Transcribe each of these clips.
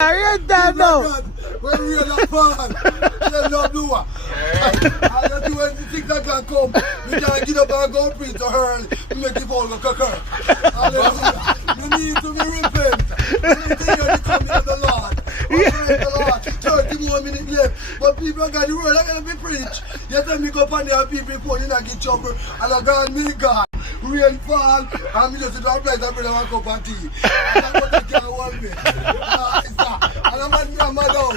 I read that now. When we are not fun, they're not blue. And you when the things that can come, we can get up and go preach to her, make the ball look occur. Hallelujah. You need to be repent. You need to hear the coming of the Lord. Praise the Lord. 30 more minutes left. But people got the word, I'm going to be preached. You tell me go up and there people phone in and get trouble. And I got me God. Rain fall, and me just sit down place and bring them a cup of tea. And I'm going to take care of one me. And I'm at my down.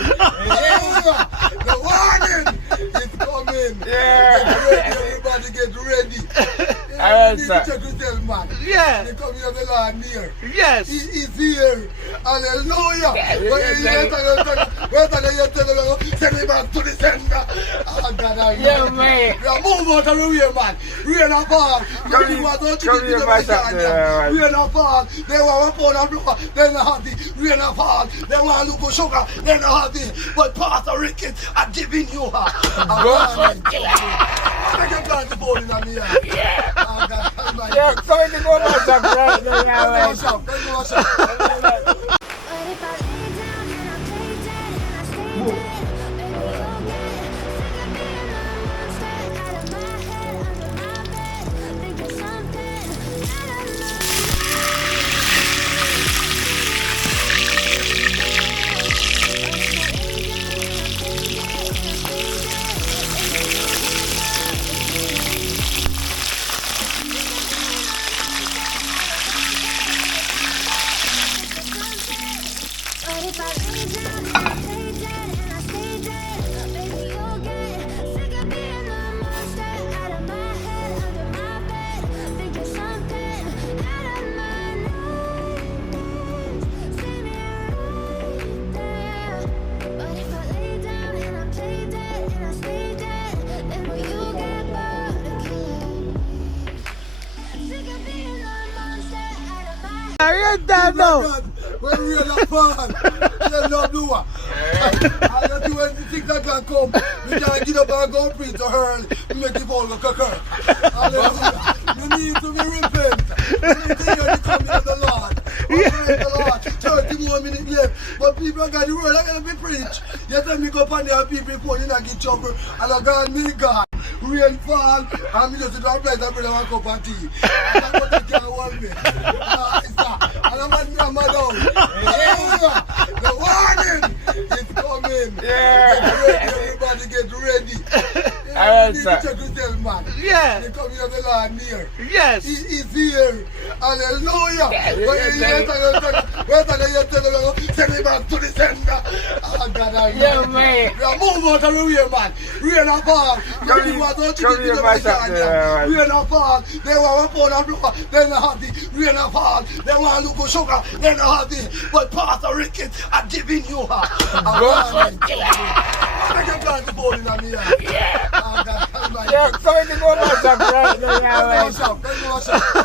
The warning is coming. Get ready, everybody get ready. Alright, You sir. need to check yourself, man. Yeah. The coming of the Lord near. Yes. He is here. Hallelujah. Yeah, Send me back to the center. Oh, God, I Yeah, man. Move out of the way, man. Rain and fall. Rain and fall. They want a pound of flour. They're not happy. Rain and fall. They want a little sugar. They're not happy. But Pastor Ricketts are giving you a warning. I can plant the phone in me. Yeah. Oh, God, I'm Yeah, going to go to shop right now. Yeah, shop. right. Go shop. But if I lay down and I play dead and I stay dead, baby, you'll get sick of being a monster out of my head, under my bed, thinking something that I But if I lay down and I play dead and I stay dead, baby, you'll get sick of being a monster out of my head, under my bed, thinking something out of my nightmares. See me right there. But if I lay down and I play dead and I stay dead, then will you get bored of killing me? Sick of being a monster out of my head. I read that now. When we are not fun, they're not blue. And you when the things that can come, we can get up and go preach to her, make the ball look occur. Hallelujah. You need to be repent. You need to hear the coming of the Lord. Praise the Lord. 30 more minutes left. But people got the word, I'm going to be preached. You tell me go up and there people phone in and get trouble. And I got me God. Rain fall, and me just sit down place and bring them a cup of tea. And I'm going to take care of one me. And I'm at my down. The warning is coming. Yeah. Get ready, everybody get ready. Alright, You need sir. to check yourself, man. Yeah. The coming of the Lord near. Yes. He is here. Hallelujah. Yeah, When you send me back to the center. Oh, God, I Yeah, man. Move out of the way, man. Rain and fall. Rain and fall. They want a pound of flour. They're not happy. Rain and fall. They want a little sugar. They're not happy. But Pastor Ricketts are giving you a warning. I can plant the phone in me. Yeah. Oh, God, I'm Yeah, going to go to shop right now. Yeah, Go right. shop.